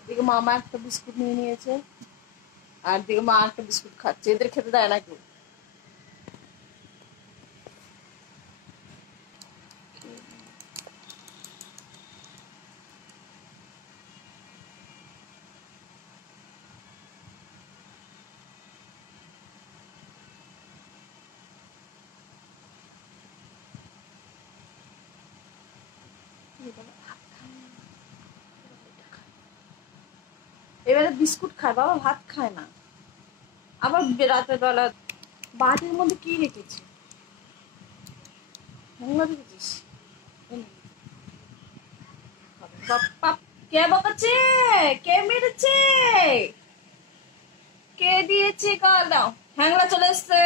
এদিকে মামা একটা বিস্কুট নিয়ে নিয়েছে, আর দিকে মা একটা বিস্কুট খাচ্ছে। এদের খেতে দেয় না কেউ। এবারে বিস্কুট খায়, বাবা ভাত খায় না। আবার রাতের বেলা বাটির মধ্যে কি রেখেছে, দেখেছিস? কে বকাচ্ছে? কে মেরেছে? কে দিয়েছে? কাল দাও, হ্যাংলা চলে এসছে।